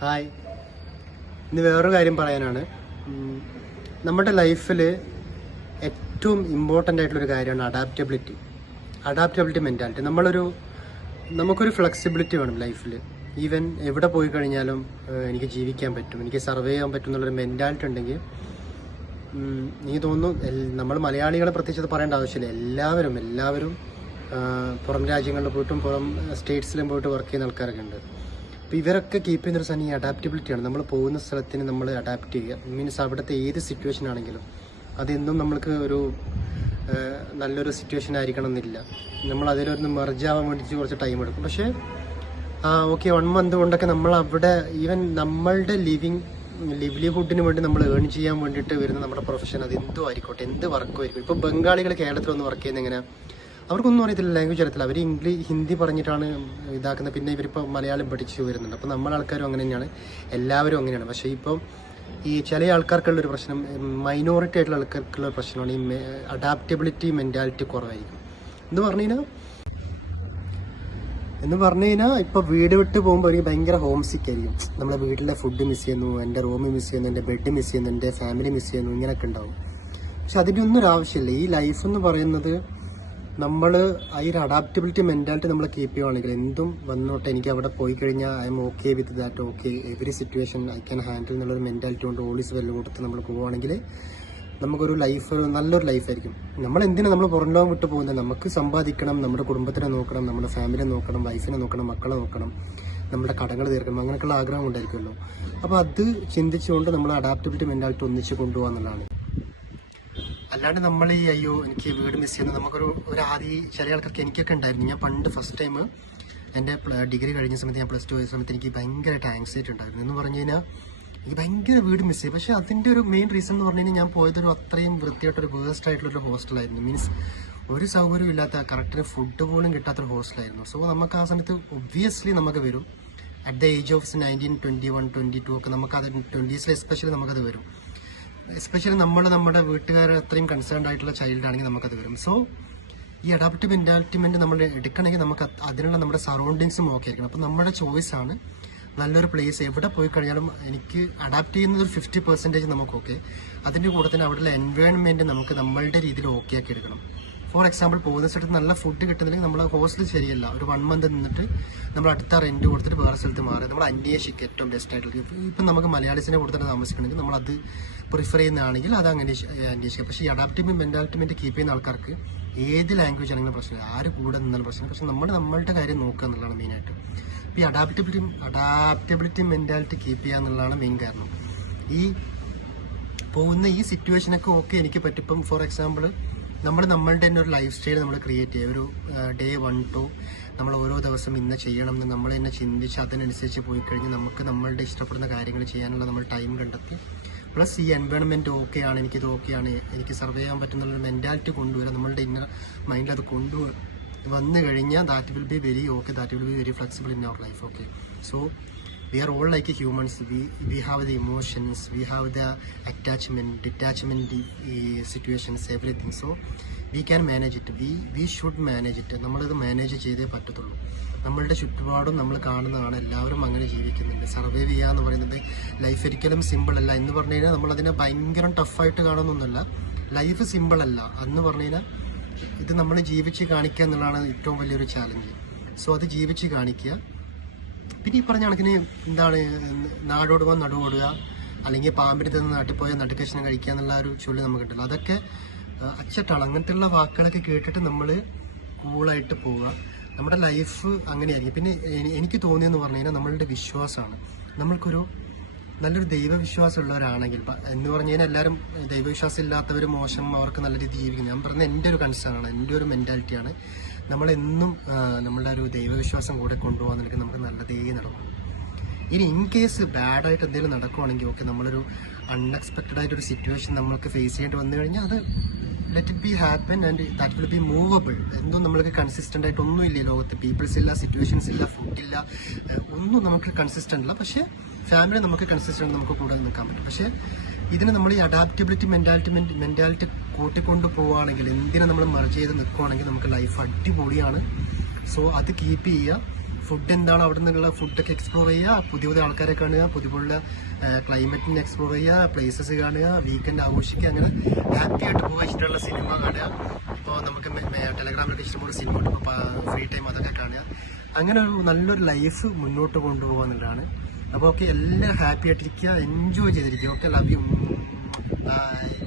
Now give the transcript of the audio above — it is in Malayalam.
ഹായ്. ഇന്ന് വേറൊരു കാര്യം പറയാനാണ്. നമ്മുടെ ലൈഫിൽ ഏറ്റവും ഇമ്പോർട്ടൻ്റ് ആയിട്ടുള്ളൊരു കാര്യമാണ് അഡാപ്റ്റബിലിറ്റി മെൻറ്റാലിറ്റി. നമുക്കൊരു ഫ്ലെക്സിബിലിറ്റി വേണം ലൈഫിൽ. ഈവൻ എവിടെ പോയി കഴിഞ്ഞാലും എനിക്ക് ജീവിക്കാൻ പറ്റും, എനിക്ക് സർവേ ചെയ്യാൻ പറ്റും എന്നുള്ളൊരു മെൻറ്റാലിറ്റി ഉണ്ടെങ്കിൽ എനിക്ക് തോന്നുന്നു നമ്മൾ മലയാളികളെ പ്രത്യേകിച്ച് പറയേണ്ട ആവശ്യമില്ല. എല്ലാവരും പുറം രാജ്യങ്ങളിൽ പോയിട്ടും പുറം സ്റ്റേറ്റ്സിലും പോയിട്ട് വർക്ക് ചെയ്യുന്ന ആൾക്കാരൊക്കെ ഉണ്ട്. അപ്പോൾ ഇവരൊക്കെ കീപ്പ് ചെയ്യുന്നൊരു സാധനം ഈ അഡാപ്റ്റബിലിറ്റിയാണ്. നമ്മൾ പോകുന്ന സ്ഥലത്തിന് നമ്മൾ അഡാപ്റ്റ് ചെയ്യുക. മീൻസ് അവിടുത്തെ ഏത് സിറ്റുവേഷൻ ആണെങ്കിലും അതെന്നും നമ്മൾക്ക് ഒരു നല്ലൊരു സിറ്റുവേഷൻ ആയിരിക്കണം എന്നില്ല. നമ്മൾ അതിലൊന്ന് മെർജാവാൻ വേണ്ടിയിട്ട് കുറച്ച് ടൈം എടുക്കും. പക്ഷേ ഓക്കെ 1 month കൊണ്ടൊക്കെ നമ്മൾ അവിടെ ഈവൻ നമ്മളുടെ ലിവ്ലിഹുഡിന് വേണ്ടി നമ്മൾ ഏൺ ചെയ്യാൻ വേണ്ടിയിട്ട് വരുന്ന നമ്മുടെ പ്രൊഫഷൻ അത് എന്തോ ആയിക്കോട്ടെ, എന്ത് വർക്കും ആയിരിക്കും. ഇപ്പോൾ ബംഗാളികൾ കേരളത്തിൽ ഒന്ന് വർക്ക് ചെയ്യുന്ന എങ്ങനെ അവർക്കൊന്നും അറിയത്തില്ല, ലാംഗ്വേജ് അറിയത്തില്ല. അവർ ഹിന്ദി പറഞ്ഞിട്ടാണ് ഇതാക്കുന്നത്. പിന്നെ ഇവരിപ്പോൾ മലയാളം പഠിച്ചു വരുന്നുണ്ട്. അപ്പോൾ നമ്മളെ ആൾക്കാരും അങ്ങനെ തന്നെയാണ്, എല്ലാവരും അങ്ങനെയാണ്. പക്ഷേ ഇപ്പം ഈ ചില ആൾക്കാർക്കുള്ളൊരു പ്രശ്നം, മൈനോറിറ്റി ആയിട്ടുള്ള ആൾക്കാർക്കുള്ള പ്രശ്നമാണ് ഈ അഡാപ്റ്റബിലിറ്റി മെൻറ്റാലിറ്റി കുറവായിരിക്കും. എന്ന് പറഞ്ഞു കഴിഞ്ഞാൽ ഇപ്പോൾ വീട് വിട്ട് പോകുമ്പോൾ എനിക്ക് ഭയങ്കര ഹോം സിക്ക് ആയിരിക്കും. നമ്മുടെ വീട്ടിലെ ഫുഡ് മിസ് ചെയ്യുന്നു, എൻ്റെ റൂം മിസ് ചെയ്യുന്നു, എൻ്റെ ബെഡ് മിസ് ചെയ്യുന്നു, എൻ്റെ ഫാമിലി മിസ് ചെയ്യുന്നു, ഇങ്ങനെയൊക്കെ ഉണ്ടാവും. പക്ഷെ അതിൻ്റെ ഒന്നും ഒരു ആവശ്യമില്ല. ഈ ലൈഫ് എന്ന് പറയുന്നത് നമ്മൾ ഈ ഒരു അഡാപ്റ്റബിലിറ്റി മെൻറ്റാലിറ്റി നമ്മൾ കീപ്പ് ചെയ്യുകയാണെങ്കിൽ എന്തും വന്നോട്ടെ, എനിക്ക് അവിടെ പോയി കഴിഞ്ഞാൽ I M okay with that, okay every situation I can handle എന്നുള്ളൊരു മെൻറ്റാലിറ്റി കൊണ്ട് ഓൾ ഈസ് വെൽ കൊടുത്ത് നമ്മൾ പോവുകയാണെങ്കിൽ നമുക്കൊരു നല്ലൊരു ലൈഫായിരിക്കും. നമ്മൾ പുറം ലോകം വിട്ട് പോകുന്നത്? നമുക്ക് സമ്പാദിക്കണം, നമ്മുടെ കുടുംബത്തിനെ നോക്കണം, നമ്മുടെ ഫാമിലിയെ നോക്കണം, വൈഫിനെ നോക്കണം, മക്കളെ നോക്കണം, നമ്മുടെ കടങ്ങൾ തീർക്കണം, അങ്ങനെയൊക്കെയുള്ള ആഗ്രഹം ഉണ്ടായിരിക്കുമല്ലോ. അപ്പോൾ അത് ചിന്തിച്ചുകൊണ്ട് നമ്മൾ അഡാപ്റ്റബിലിറ്റി മെൻറ്റാലിറ്റി ഒന്നിച്ച് കൊണ്ടുപോകുക എന്നുള്ളതാണ്. അല്ലാണ്ട് നമ്മൾ അയ്യോ എനിക്ക് വീട് മിസ് ചെയ്യുന്നത് നമുക്കൊരു ആദ്യം ചില ആൾക്കാർക്ക് എനിക്കൊക്കെ ഉണ്ടായിരുന്നു. ഞാൻ പണ്ട് ഫസ്റ്റ് ടൈം എൻ്റെ ഡിഗ്രി കഴിഞ്ഞ സമയത്ത്, ഞാൻ +2 ആയ സമയത്ത് എനിക്ക് ഭയങ്കരമായിട്ട് ആങ്സൈറ്റി ഉണ്ടായിരുന്നു. എന്ന് പറഞ്ഞു കഴിഞ്ഞാൽ എനിക്ക് ഭയങ്കര വീട് മിസ് ചെയ്യും. പക്ഷേ അതിൻ്റെ ഒരു മെയിൻ റീസൺ എന്ന് പറഞ്ഞു കഴിഞ്ഞാൽ ഞാൻ പോയതൊരു അത്രയും വൃത്തിയായിട്ടൊരു വേസ്റ്റ് ആയിട്ടുള്ളൊരു ഹോസ്റ്റലായിരുന്നു. മീൻസ് ഒരു സൗകര്യം ഇല്ലാത്ത, കറക്റ്റിന് ഫുഡ് പോലും കിട്ടാത്തൊരു ഹോസ്റ്റലായിരുന്നു. സോ നമുക്ക് ആ സമയത്ത് ഒബ്വിയസ്ലി നമുക്ക് വരും അറ്റ് ദ ഏജ് ഓഫ് 19, 21, 22 ഒക്കെ നമുക്കത് 20s എസ്പെഷ്യലി നമുക്കത് വരും. എസ്പെഷ്യലി നമ്മുടെ വീട്ടുകാർ അത്രയും കൺസേൺഡ് ആയിട്ടുള്ള ചൈൽഡ് ആണെങ്കിൽ നമുക്കത് വരും. സോ ഈ അഡാപ്റ്റീവ് മെൻറ്റാലിറ്റി നമ്മൾ എടുക്കണമെങ്കിൽ നമുക്ക് അതിനുള്ള നമ്മുടെ സറൗണ്ടിങ്സും ഓക്കെ ആയിരിക്കണം. അപ്പം നമ്മുടെ ചോയ്സാണ് നല്ലൊരു പ്ലേസ്. എവിടെ പോയി കഴിഞ്ഞാലും എനിക്ക് അഡാപ്റ്റ് ചെയ്യുന്നത് ഒരു 50% നമുക്ക് ഓക്കെ. അതിൻ്റെ കൂടെ തന്നെ അവിടെയുള്ള എൻവയോൺമെൻറ്റ് നമുക്ക് നമ്മളുടെ രീതിയിൽ ഓക്കെ ആക്കി എടുക്കണം. ഫോർ എക്സാമ്പിൾ, പോകുന്ന സ്ഥലത്ത് നല്ല ഫുഡ് കിട്ടുന്നില്ലെങ്കിൽ നമ്മൾ ഹോസ്റ്റൽ ശരിയല്ല, ഒരു 1 month നിന്നിട്ട് നമ്മൾ അടുത്ത റെൻറ്റ് കൊടുത്തിട്ട് വേറെ സ്ഥലത്ത് മാറുക. നമ്മൾ അന്വേഷിക്കുക ഏറ്റവും ബെസ്റ്റ് ആയിട്ടുള്ള. ഇപ്പം നമുക്ക് മലയാളീസിനെ കൊടുത്തിട്ട് താമസിക്കണമെങ്കിൽ നമ്മളത് പ്രിഫർ ചെയ്യുന്നതാണെങ്കിൽ അത് അങ്ങനെ അന്വേഷിക്കുക. പക്ഷേ ഈ അഡാപ്റ്റീവ് മെൻറ്റാലിറ്റി കീപ്പ് ചെയ്യുന്ന ആൾക്കാർക്ക് ഏത് ലാംഗ്വേജ് ആണെങ്കിലും പ്രശ്നമില്ല, ആര് കൂടെ നിന്നാലും പ്രശ്നം. പക്ഷെ നമ്മളുടെ കാര്യം നോക്കുക എന്നുള്ളതാണ് മെയിനായിട്ട്. ഈ അഡാപ്റ്റബിലിറ്റി മെൻറ്റാലിറ്റി കീപ്പ് ചെയ്യുക എന്നുള്ളതാണ് മെയിൻ കാരണം. ഈ പോകുന്ന ഈ സിറ്റുവേഷനൊക്കെ ഓക്കെ എനിക്ക് പറ്റും. ഇപ്പം ഫോർ എക്സാമ്പിൾ നമ്മളുടെ തന്നെ ഒരു ലൈഫ് സ്റ്റൈൽ നമ്മൾ ക്രിയേറ്റ് ചെയ്യുക. ഒരു day 1 to നമ്മൾ ഓരോ ദിവസം ഇന്ന് ചെയ്യണം എന്ന് നമ്മൾ തന്നെ ചിന്തിച്ച് അതിനനുസരിച്ച് പോയി കഴിഞ്ഞ് നമുക്ക് നമ്മളുടെ ഇഷ്ടപ്പെടുന്ന കാര്യങ്ങൾ ചെയ്യാനുള്ള നമ്മൾ ടൈം കണ്ടെത്തി, പ്ലസ് ഈ എൻവയോൺമെൻറ്റ് ഓക്കെ ആണ്, എനിക്കിത് ഓക്കെയാണ്, എനിക്ക് സർവേ ചെയ്യാൻ പറ്റുന്നുള്ള മെൻറ്റാലിറ്റി കൊണ്ടുവരിക. നമ്മളുടെ ഇന്നർ മൈൻഡിൽ അത് വന്നു കഴിഞ്ഞാൽ that will be very okay, that will be very flexible in our life. Okay, so we are all like humans. We have the emotions, we have the attachment, detachment situations, everything. So we can manage it. We should manage it. നമ്മളിത് മാനേജ് ചെയ്തേ പറ്റത്തുള്ളൂ. നമ്മളുടെ ചുറ്റുപാടും നമ്മൾ കാണുന്നതാണ്, എല്ലാവരും അങ്ങനെ ജീവിക്കുന്നുണ്ട്. സർവൈവ് ചെയ്യുക എന്ന് പറയുന്നത് ലൈഫ് ഒരിക്കലും സിമ്പിൾ അല്ല. എന്ന് പറഞ്ഞു കഴിഞ്ഞാൽ നമ്മളതിനെ ഭയങ്കര ടഫായിട്ട് കാണുന്നൊന്നുമല്ല. ലൈഫ് സിമ്പിൾ അല്ല എന്ന് പറഞ്ഞു കഴിഞ്ഞാൽ ഇത് നമ്മൾ ജീവിച്ച് കാണിക്കുക എന്നുള്ളതാണ് ഏറ്റവും വലിയൊരു ചാലഞ്ച്. സോ അത് ജീവിച്ച് കാണിക്കുക. പിന്നെ ഈ പറഞ്ഞ കണക്കിന് എന്താണ്, നാടോടുക നടുവോടുക, അല്ലെങ്കിൽ പാമ്പിന് തന്ന് നാട്ടിൽ പോയാൽ നടുക്കഷ്ണം കഴിക്കുക എന്നുള്ള ഒരു ചൊല്ല് നമുക്കുണ്ടല്ലോ, അതൊക്കെ അച്ചട്ടാണ്. അങ്ങനത്തെയുള്ള വാക്കുകളൊക്കെ കേട്ടിട്ട് നമ്മൾ കൂളായിട്ട് പോവുക. നമ്മുടെ ലൈഫ് അങ്ങനെയായിരിക്കും. പിന്നെ എനിക്ക് തോന്നിയെന്ന് പറഞ്ഞു കഴിഞ്ഞാൽ നമ്മളുടെ വിശ്വാസമാണ്. നമ്മൾക്കൊരു നല്ലൊരു ദൈവവിശ്വാസമുള്ളവരാണെങ്കിൽ, എന്ന് പറഞ്ഞു കഴിഞ്ഞാൽ എല്ലാവരും ദൈവവിശ്വാസം ഇല്ലാത്തവർ മോശം, അവർക്ക് നല്ല രീതിയിൽ ജീവിക്കും. ഞാൻ പറഞ്ഞ എൻ്റെ ഒരു കൺസേണാണ്, എൻ്റെ ഒരു മെൻറ്റാലിറ്റിയാണ്. നമ്മളെന്നും നമ്മളുടെ ഒരു ദൈവവിശ്വാസം കൂടെ കൊണ്ടുപോകാൻ നമുക്ക് നല്ലതേ നടക്കും. ഇനി ഇൻ കേസ് ബാഡായിട്ട് എന്തെങ്കിലും നടക്കുവാണെങ്കിൽ ഓക്കെ, നമ്മളൊരു അൺഎക്സ്പെക്റ്റഡ് ആയിട്ടൊരു സിറ്റുവേഷൻ നമ്മൾക്ക് ഫേസ് ചെയ്യേണ്ടി വന്നു കഴിഞ്ഞാൽ അത് let it be happen and that will B movable. എന്തോ നമ്മൾക്ക് കൺസിസ്റ്റൻ്റ് ആയിട്ട് ഒന്നും ഇല്ല ഈ ലോകത്ത്. പീപ്പിൾസ് ഇല്ല, സിറ്റുവേഷൻസ് ഇല്ല, ഫുഡില്ല, ഒന്നും നമുക്ക് കൺസിസ്റ്റൻ്റ് അല്ല. പക്ഷേ ഫാമിലി നമുക്ക് കൺസിസ്റ്റൻ്റ്, നമുക്ക് കൂടെ നിൽക്കാൻ പറ്റും. പക്ഷേ ഇതിന് നമ്മൾ ഈ അഡാപ്റ്റബിലിറ്റി മെൻറ്റാലിറ്റി കൂട്ടിക്കൊണ്ട് പോവുകയാണെങ്കിൽ, എന്തിനെ നമ്മൾ മർജ് ചെയ്ത് നിൽക്കുകയാണെങ്കിൽ നമുക്ക് ലൈഫ് അടിപൊളിയാണ്. സോ അത് കീപ്പ് ചെയ്യുക. ഫുഡ് എന്താണോ അവിടെ നിന്നുള്ള ഫുഡൊക്കെ എക്സ്പ്ലോർ ചെയ്യുക, പുതിയ പുതിയ ആൾക്കാരെ കാണുക, പുതിയ പുതിയ ക്ലൈമറ്റിനെ എക്സ്പ്ലോർ ചെയ്യുക, പ്ലേസസ് കാണുക, വീക്കെൻഡ് ആഘോഷിക്കുക, അങ്ങനെ ഹാപ്പി ആയിട്ട് പോകാൻ ഇഷ്ടമുള്ള സിനിമ കാണുക. ഇപ്പോൾ നമുക്ക് ടെലഗ്രാമിലൊക്കെ ഇഷ്ടമുള്ള സിനിമ ഇപ്പോൾ ഫ്രീ ടൈം അതൊക്കെ കാണുക. അങ്ങനെ ഒരു നല്ലൊരു ലൈഫ് മുന്നോട്ട് കൊണ്ടുപോകുക എന്നുള്ളതാണ്. അപ്പോൾ ഓക്കെ, എല്ലാവരും ഹാപ്പി ആയിട്ടിരിക്കുക, എൻജോയ് ചെയ്തിരിക്കുക. Okay, love you, by.